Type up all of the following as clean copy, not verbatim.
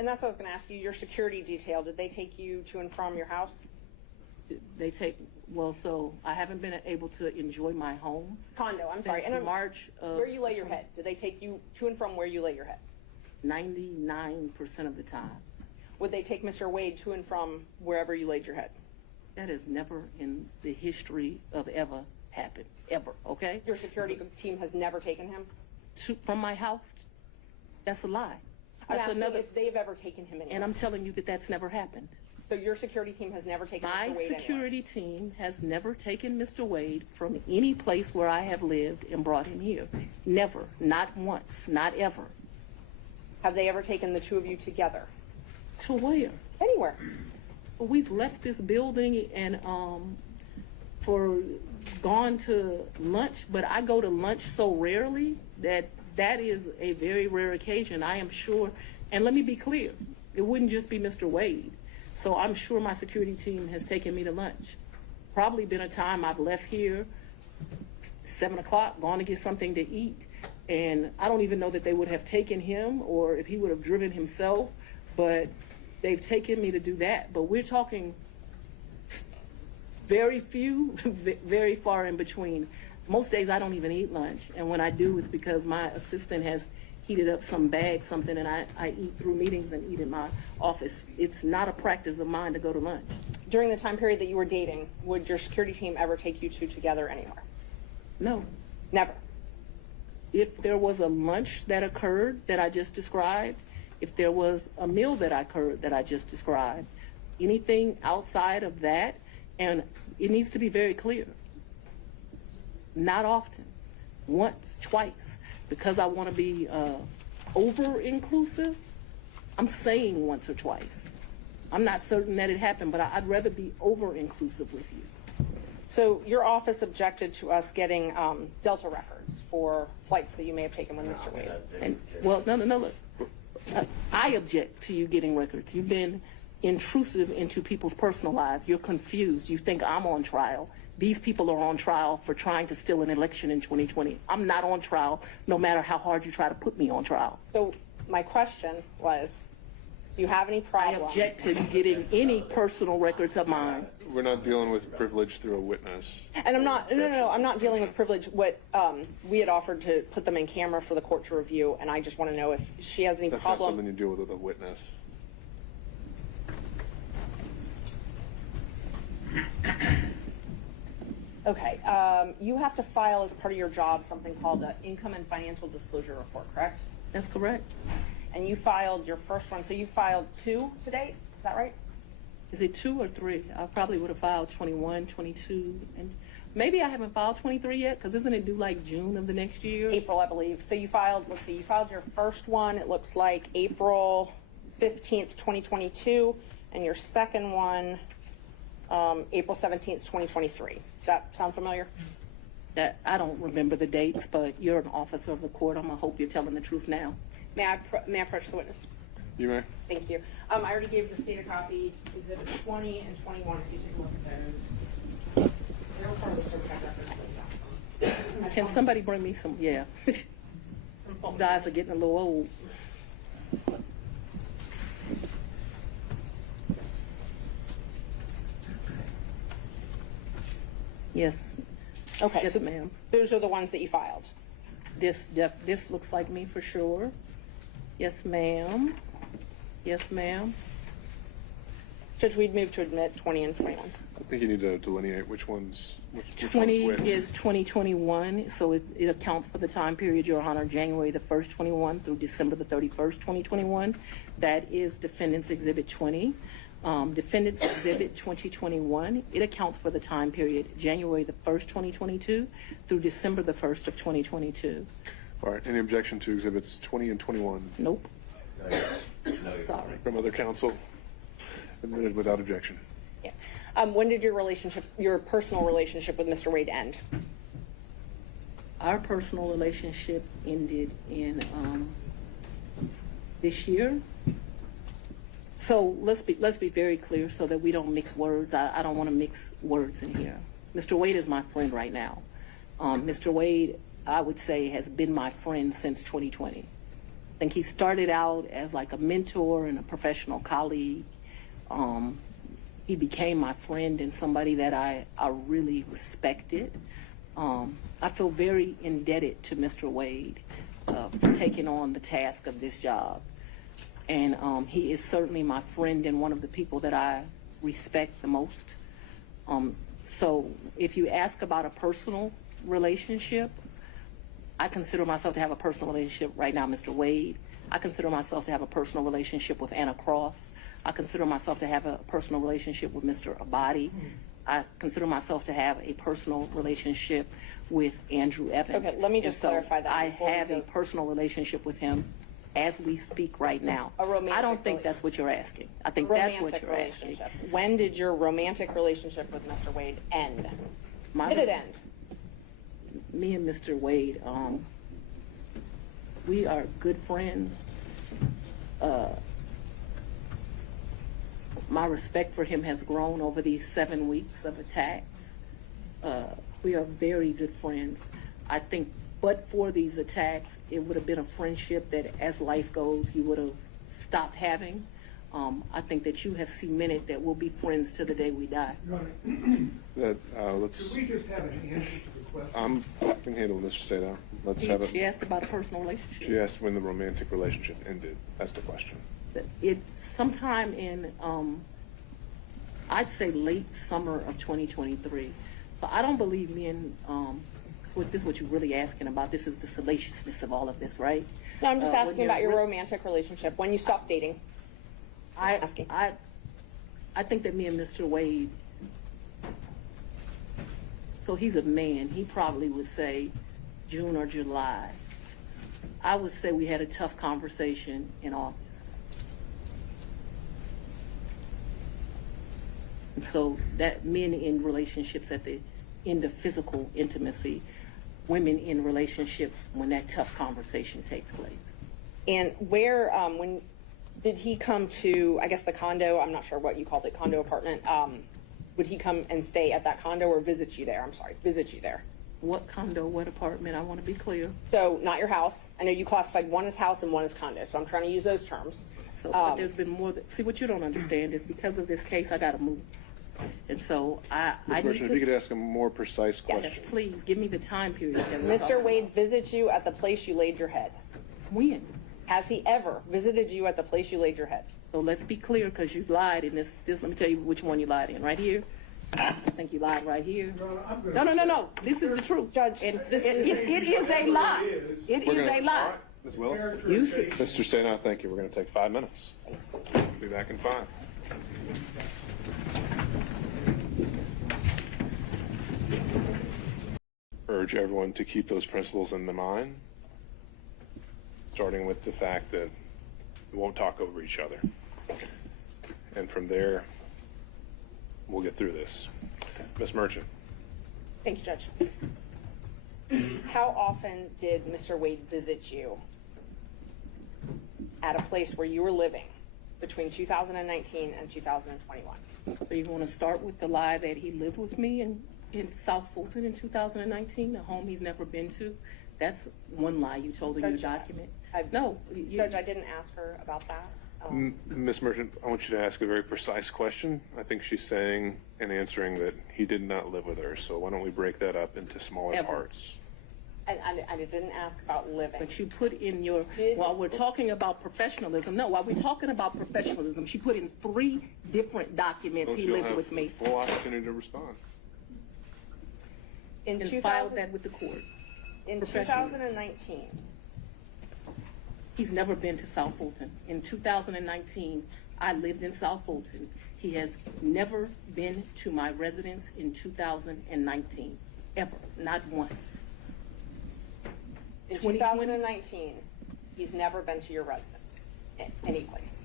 And that's what I was going to ask you. Your security detail, did they take you to and from your house? They take, well, so I haven't been able to enjoy my home. Condo, I'm sorry. Since March of where you lay your head. Did they take you to and from where you lay your head? 99% of the time. Would they take Mr. Wade to and from wherever you laid your head? That has never in the history of ever happened, ever, okay? Your security team has never taken him? From my house? That's a lie. I'm That's asking another, if they've ever taken him anywhere. and I'm telling you that that's never happened. So your security team has never taken My Mr. Wade security team has never taken Mr. Wade from any place where I have lived and brought him here. Never. Not once. Not ever. Have they ever taken the two of you together? To where? Anywhere. We've left this building and gone to lunch, but I go to lunch so rarely that is a very rare occasion. I am sure, and let me be clear, it wouldn't just be Mr. Wade. So I'm sure my security team has taken me to lunch. Probably been a time I've left here 7 o'clock, gone to get something to eat, and I don't even know that they would have taken him or if he would have driven himself, but they've taken me to do that. But we're talking very few, very far in between. Most days I don't even eat lunch, and when I do, it's because my assistant has heated up some bag, something, and I eat through meetings and eat in my office. It's not a practice of mine to go to lunch. During the time period that you were dating, would your security team ever take you two together anywhere? No. Never. If there was a lunch that occurred that I just described, if there was a meal that occurred that I just described, anything outside of that, and it needs to be very clear, not often, once, twice, because I want to be over-inclusive, I'm saying once or twice. I'm not certain that it happened, but I'd rather be over-inclusive with you. So your office objected to us getting Delta records for flights that you may have taken with Mr. Wade. And, well, no, look. I object to you getting records. You've been intrusive into people's personal lives. You're confused. You think I'm on trial. These people are on trial for trying to steal an election in 2020. I'm not on trial, no matter how hard you try to put me on trial. So my question was, do you have any problem? I object to getting any personal records of mine. We're not dealing with privilege through a witness. And I'm not, no, I'm not dealing with privilege. What we had offered to put them in camera for the court to review, and I just want to know if she has any That's problem. not something you deal with a witness. Okay, you have to file as part of your job something called an income and financial disclosure report, correct? That's correct. And you filed your first one, so you filed 2 to date, is that right? Is it 2 or 3? I probably would have filed 21, 22, and maybe I haven't filed 23 yet, because isn't it due like June of the next year? April, I believe. So you filed, let's see, you filed your first one, it looks like April 15th, 2022, and your second one, April 17th, 2023. Does that sound familiar? That I don't remember the dates, but you're an officer of the court. I'm gonna hope you're telling the truth now. May I approach the witness? You may. Thank you. I already gave the state a copy, exhibits 20 and 21, if you take a look at those. They're part of the certified records. Can somebody bring me some? Yeah. Guys are getting a little old. Yes. Okay, Yes, so ma'am. those are the ones that you filed. This looks like me for sure. Yes, ma'am. Yes, ma'am. Judge, we'd move to admit 20 and 21. I think you need to delineate which one's which 20 one's which. is 2021, so it accounts for the time period, Your Honor, January the 1st, 21 through December the 31st, 2021. That is Defendant's Exhibit 20. Defendant's Exhibit 2021, it accounts for the time period January the 1st, 2022 through December the 1st of 2022. All right. Any objection to exhibits 20 and 21 Nope. Sorry. from other counsel? Admitted without objection. Yeah. When did your personal relationship with Mr. Wade end? Our personal relationship ended in this year. So let's be very clear so that we don't mix words. I don't want to mix words in here. Mr. Wade is my friend right now. Mr. Wade, I would say, has been my friend since 2020. think he started out as like a mentor and a professional colleague. He became my friend and somebody that I really respected. I feel very indebted to Mr. Wade for taking on the task of this job. And he is certainly my friend and one of the people that I respect the most. So if you ask about a personal relationship, I consider myself to have a personal relationship right now, Mr. Wade. I consider myself to have a personal relationship with Anna Cross. I consider myself to have a personal relationship with Mr. Abadi. I consider myself to have a personal relationship with Andrew Evans. Okay, let me just clarify that I before we have go. a personal relationship with him as we speak right now. A romantic I don't think that's what you're asking. I think that's what you're asking. When did your romantic relationship with Mr. Wade end? Did it end? Me and Mr. Wade, we are good friends. My respect for him has grown over these 7 weeks of attacks. We are very good friends. I think, but for these attacks, it would have been a friendship that, as life goes, you would have stopped having. I think that you have cemented that we'll be friends to the day we die. Let's. Could we just have an answer to the question? I can handle Mr. Seda. Let's have She it. asked about a personal relationship. She asked when the romantic relationship ended. That's the question. It sometime in, I'd say late summer of 2023. So I don't believe me in, this is what you're really asking about. This is the salaciousness of all of this, right? No, I'm just When asking you're about your romantic relationship, when you stopped dating. Asking. I think that me and Mr. Wade, so he's a man, he probably would say June or July. I would say we had a tough conversation in August. And so that men in relationships at the end of physical intimacy, women in relationships when that tough conversation takes place. And where, when did he come to, I guess, the condo? I'm not sure what you called it, condo apartment. Would he come and stay at that condo or visit you there? I'm sorry, visit you there. What condo, what apartment? I want to be clear. So not your house. I know you classified one as house and one as condo, so I'm trying to use those terms. So but there's been more. See, what you don't understand is because of this case, I got to move. And so I Ms. need Merchant, if you could ask a more precise question. Yes, please, give me the time period. that we're Mr. talking Wade visits you at the place you laid your head. about. When? Has he ever visited you at the place you laid your head? So let's be clear, because you lied in this. Let me tell you which one you lied in. Right here. I think you lied right here. No. This is the truth, Judge, And this it is a lie. It is a lie. Ms. Willis? You see. Mr. Seda, thank you. We're going to take 5 minutes. Be back in 5. Urge everyone to keep those principles in mind, starting with the fact that we won't talk over each other. And from there, we'll get through this. Ms. Merchant. Thank you, Judge. How often did Mr. Wade visit you at a place where you were living between 2019 and 2021? So you want to start with the lie that he lived with me in South Fulton in 2019, a home he's never been to? That's one lie you told in your Judge, document. No, Judge, I didn't ask her about that. Ms. Merchant, I want you to ask a very precise question. I think she's saying and answering that he did not live with her. So why don't we break that up into smaller Ever. parts? I didn't ask about living. But you put in your, while we're talking about professionalism, while we're talking about professionalism, she put in 3 different documents Don't he you lived have with me. full opportunity to respond? In And 2000 filed that with the court. in professionally. 2019, He's never been to South Fulton. In 2019, I lived in South Fulton. He has never been to my residence in 2019, ever, not once. in 2020? 2019, he's never been to your residence, any place.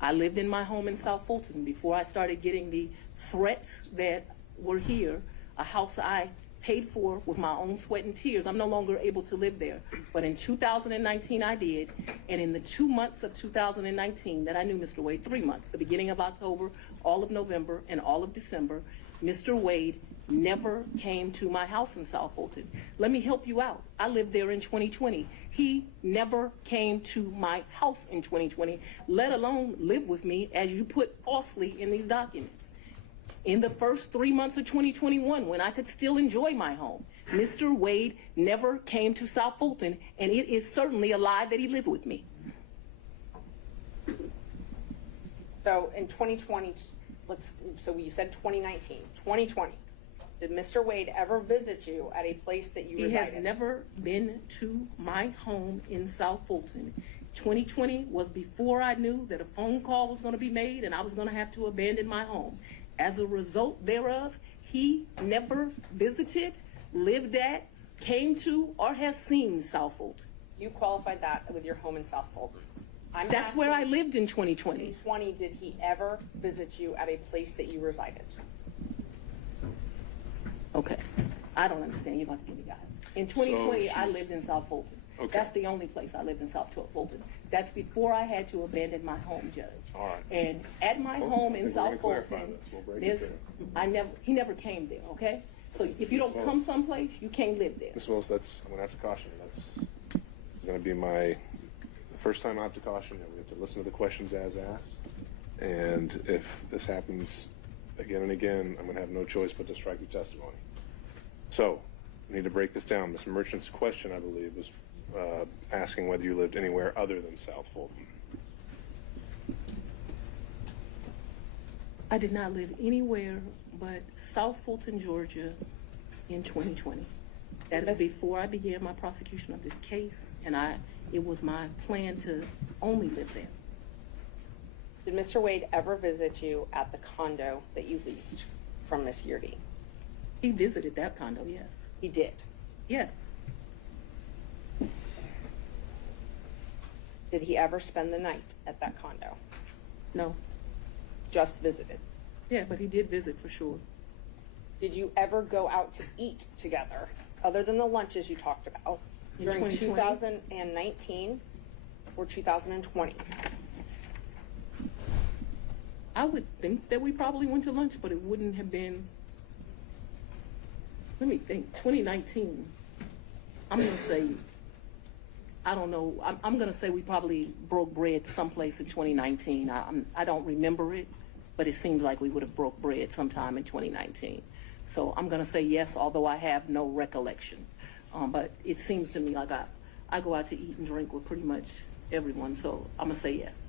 I lived in my home in South Fulton before I started getting the threats that were here, a house I paid for with my own sweat and tears. I'm no longer able to live there. But in 2019, I did. And in the 2 months of 2019 that I knew Mr. Wade, 3 months, the beginning of October, all of November, and all of December, Mr. Wade never came to my house in South Fulton. Let me help you out. I lived there in 2020. He never came to my house in 2020, let alone live with me, as you put falsely in these documents. In the first 3 months of 2021, when I could still enjoy my home, Mr. Wade never came to South Fulton, and it is certainly a lie that he lived with me. So in 2020, so you said 2019, 2020, did Mr. Wade ever visit you at a place that you He resided? has never been to my home in South Fulton. 2020 was before I knew that a phone call was going to be made and I was going to have to abandon my home. As a result thereof, he never visited, lived at, came to, or has seen South Fulton. You qualified that with your home in South Fulton. That's where I lived in 2020. 2020, did he ever visit you at a place that you resided? Okay. I don't understand. You're going to give me guys. In 2020, I she's- lived in South Fulton. Okay. That's the only place I lived in South Fulton. That's before I had to abandon my home, Judge. All right. And at my Well, home I in think we're South gonna clarify Fulton, this. We'll break it he never came there, okay? So if you don't come someplace, you can't live there. Ms. Willis, I'm going to have to caution you. This is going to be the first time I have to caution you. We have to listen to the questions as asked. And if this happens again and again, I'm going to have no choice but to strike your testimony. So, we need to break this down. Ms. Merchant's question, I believe, was asking whether you lived anywhere other than South Fulton. I did not live anywhere but South Fulton, Georgia in 2020. That is before I began my prosecution of this case, and it was my plan to only live there. Did Mr. Wade ever visit you at the condo that you leased from Miss Yurdi? He visited that condo, yes. He did. Yes. Did he ever spend the night at that condo? No. Just visited. Yeah, but he did visit for sure. Did you ever go out to eat together, other than the lunches you talked about, In during 2020? 2019 or 2020? I would think that we probably went to lunch, but it wouldn't have been, let me think, 2019. I'm going to say, I don't know, I'm going to say we probably broke bread someplace in 2019. I don't remember it, but it seems like we would have broke bread sometime in 2019. So I'm going to say yes, although I have no recollection. But it seems to me like I go out to eat and drink with pretty much everyone, so I'm going to say yes.